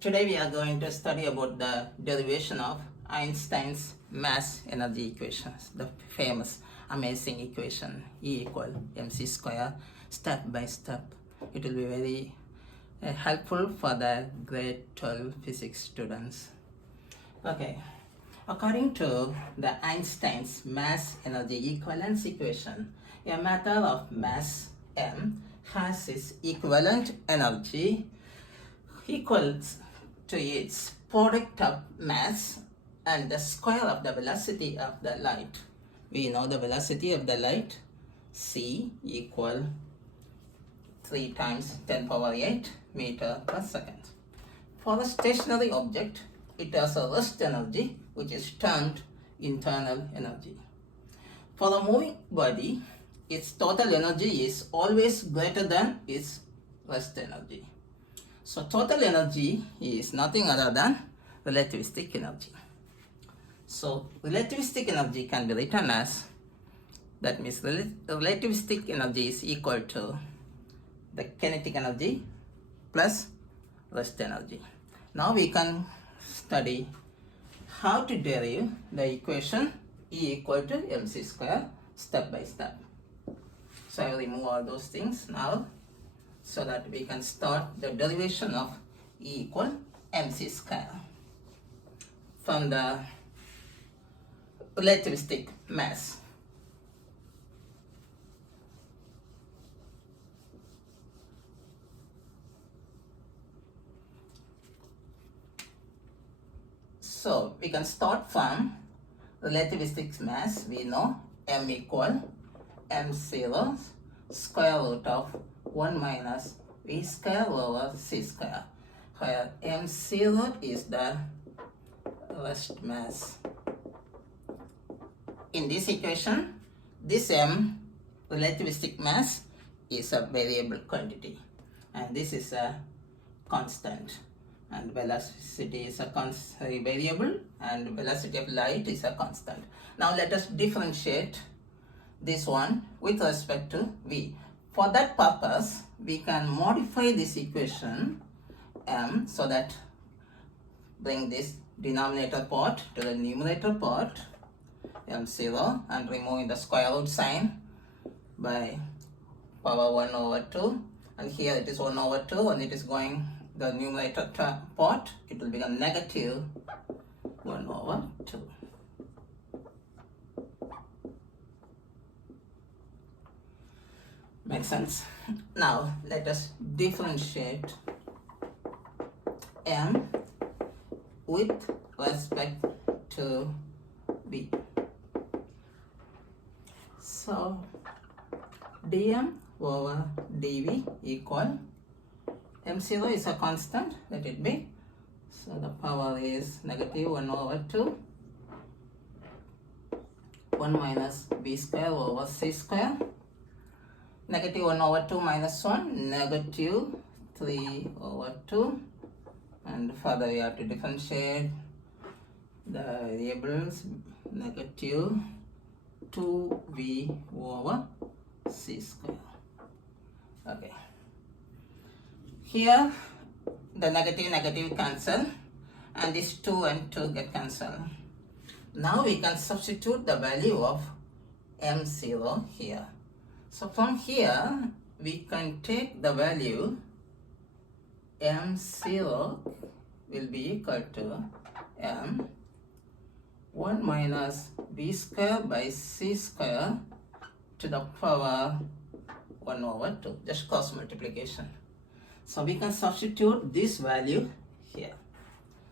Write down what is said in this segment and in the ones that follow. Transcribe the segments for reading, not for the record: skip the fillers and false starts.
Today we are going to study about the derivation of Einstein's mass energy equations, the famous amazing equation E equal mc square, step by step. It will be very helpful for the grade 12 physics students. Okay, according to the Einstein's mass energy equivalence equation, a matter of mass m has its equivalent energy equals to its product of mass and the square of the velocity of the light. We know the velocity of the light, c equal 3 times 10 power 8 meter per second. For a stationary object, it has a rest energy which is termed internal energy. For a moving body, its total energy is always greater than its rest energy. So total energy is nothing other than relativistic energy. So relativistic energy can be written as, that means relativistic energy is equal to the kinetic energy plus rest energy. Now we can study how to derive the equation E equal to mc square step by step. So I will remove all those things now, so that we can start the derivation of E equal mc square from the relativistic mass. So we can start from relativistic mass. We know m equal m0 square root of 1 minus v square over c square, where m0 is the rest mass. In this equation, this m, relativistic mass, is a variable quantity, and this is a constant, and velocity is a variable, and velocity of light is a constant. Now let us differentiate this one with respect to v. For that purpose, we can modify this equation m so that bring this denominator part to the numerator part, m0, and removing the square root sign by power 1 over 2, and here it is 1 over 2, and it is going the numerator part, it will become negative 1 over 2. Makes sense? Now let us differentiate m with respect to v. So dm over dv equal, m0 is a constant, let it be, so the power is negative 1 over 2, 1 minus v square over c square, negative 1 over 2 minus 1, negative 3 over 2, and further we have to differentiate the variables, negative 2v over c square. Okay. Here the negative cancel, and this 2 and 2 get cancelled. Now we can substitute the value of m0 here. So from here we can take the value m0 will be equal to m 1 minus v square by c square to the power 1 over 2, just cross multiplication. So we can substitute this value here.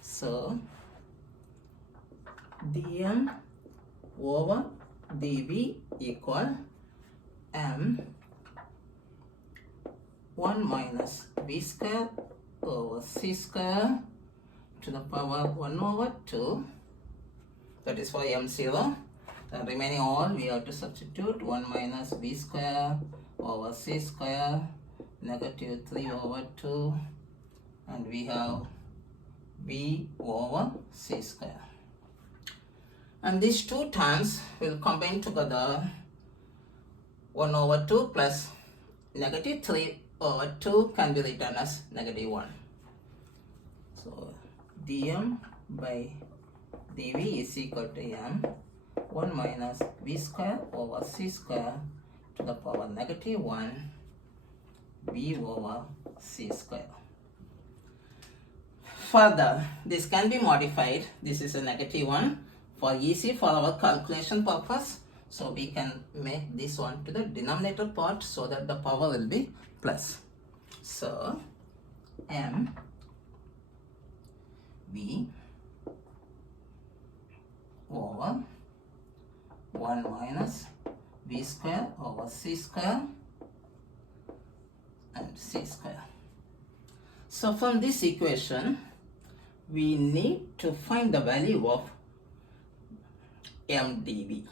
So dm over dv equal m 1 minus v square over c square to the power 1 over 2, that is for m0. The remaining all we have to substitute, 1 minus v square over c square, negative 3 over 2, and we have v over c square. And these two terms will combine together, 1 over 2 plus negative 3 over 2 can be written as negative 1. So dm by dv is equal to m 1 minus v square over c square to the power negative 1 v over c square. Further, this can be modified. This is a negative 1 for easy for our calculation purpose. So we can make this one to the denominator part so that the power will be plus. So m v over 1 minus v square over c square and c square. So from this equation, we need to find the value of m dv.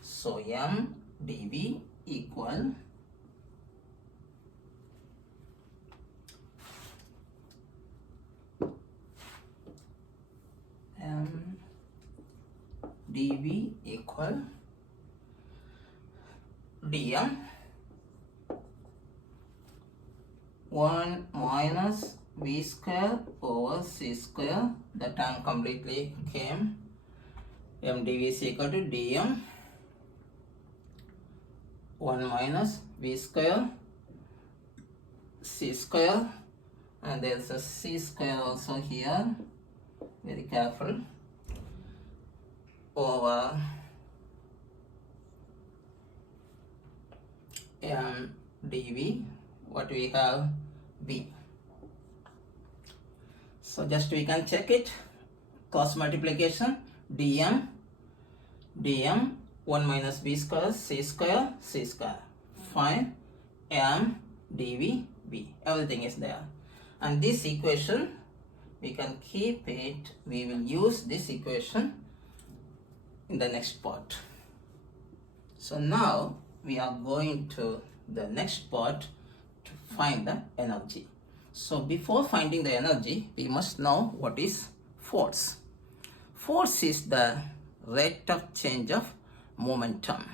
So m dv equal m dv equal dm 1 minus v square over c square. The term completely came. M dv is equal to dm 1 minus v square c square, and there's a c square also here, very careful, over m dv, what we have, v. So just we can check it, cross multiplication, dm 1 minus v square c square c square, fine, m dv v, everything is there. And this equation we can keep it, we will use this equation in the next part. So now we are going to the next part to find the energy. So before finding the energy, we must know what is force. Force is the rate of change of momentum.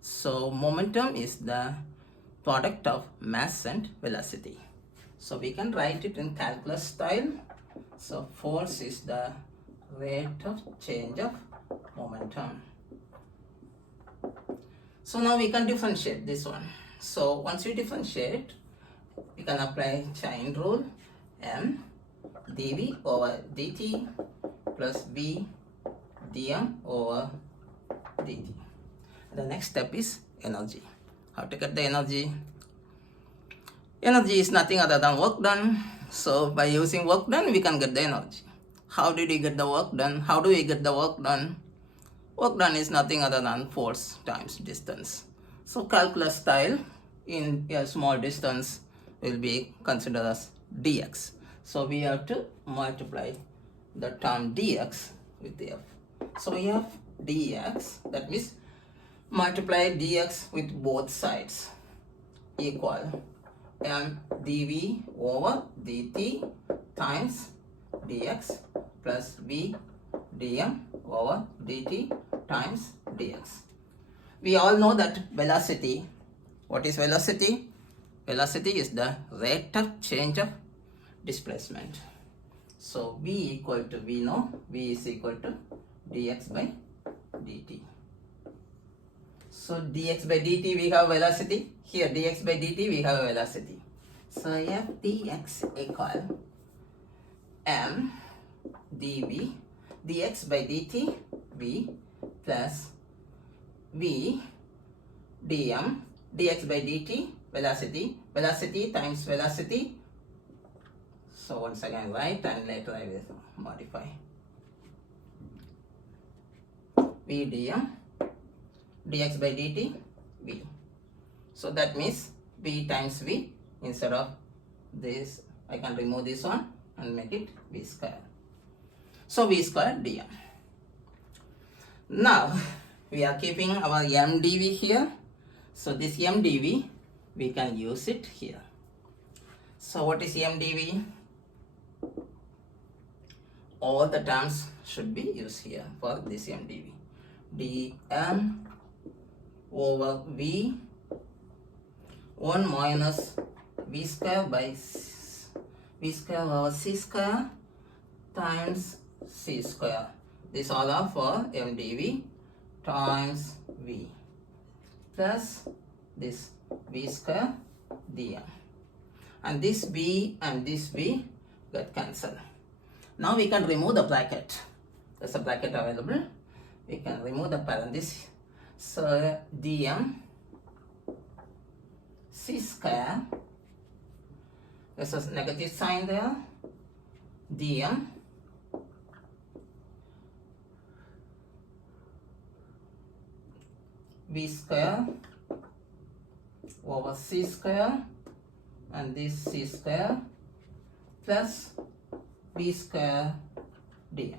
So momentum is the product of mass and velocity. So we can write it in calculus style. So force is the rate of change of momentum. So now we can differentiate this one. So once we differentiate, we can apply chain rule, m dv over dt plus v dm over dt. The next step is energy. How to get the energy? Energy is nothing other than work done. So by using work done, we can get the energy. How did we get the work done? How do we get the work done? Work done is nothing other than force times distance. So calculus style, in a small distance will be considered as dx. So we have to multiply the term dx with f. So we have dx, that means multiply dx with both sides, equal m dv over dt times dx plus v dm over dt times dx. We all know that velocity, what is velocity? Velocity is the rate of change of displacement. So v equal to, we know v is equal to dx by dt. So dx by dt we have velocity, here dx by dt we have velocity. So f dx equal m dv dx by dt v plus v dm dx by dt velocity, velocity times velocity. So once again write and later I will modify. V dm dx by dt v. So that means v times v, instead of this I can remove this one and make it v square. So v square dm. Now we are keeping our m dv here. So this m dv we can use it here. So what is m dv? All the terms should be used here for this m dv. dm over v 1 minus v square by v square over c square times c square. This all are for mdv times v plus this v square dm. And this b and this b get cancelled. Now we can remove the bracket. There's a bracket available. We can remove the parenthesis. So dm c square, there's a negative sign there, dm v square over c square, and this c square plus v square dm.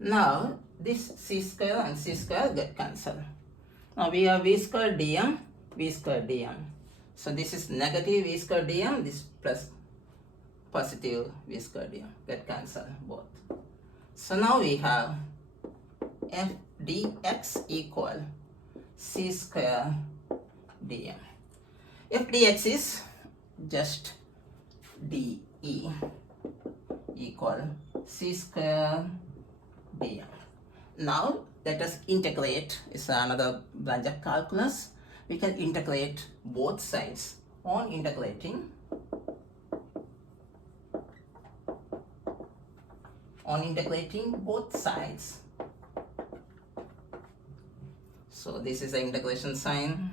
Now this c square and c square get cancelled. Now we have v square dm, v square dm. So this is negative v square dm, this plus positive v square dm get cancelled both. So now we have f dx equal c square dm. F dx is just dE equal c square dm. Now let us integrate. It's another branch of calculus. We can integrate both sides. On integrating both sides, so this is the integration sign.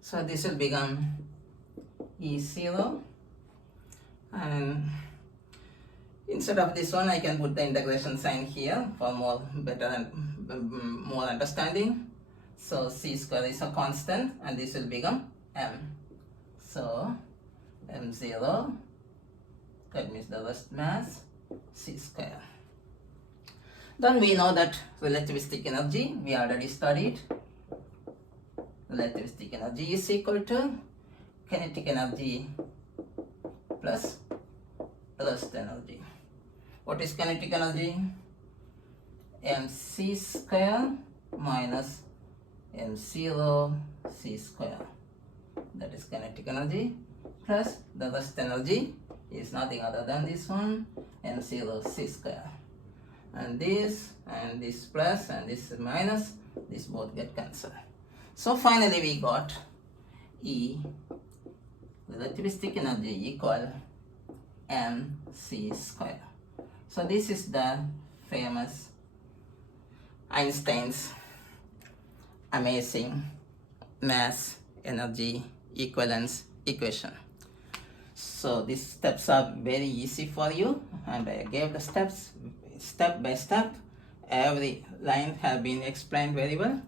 So this will become E0, and instead of this one I can put the integration sign here for more better and more understanding. So c square is a constant and this will become m. So m0, that means the rest mass c square. Then we know that relativistic energy, we already studied. Relativistic energy is equal to kinetic energy plus rest energy. What is kinetic energy? mc square minus m0 c square. That is kinetic energy plus the rest energy is nothing other than this one, m0 c square. And this plus and this minus, this both get cancelled. So finally we got E, relativistic energy, equal mc square. So this is the famous Einstein's amazing mass energy equivalence equation. So these steps are very easy for you, and I gave the steps step by step. Every line has been explained very well,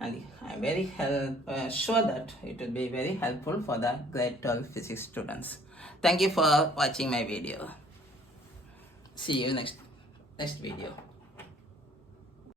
and I'm very sure that it will be very helpful for the grade 12 physics students. Thank you for watching my video. See you next video.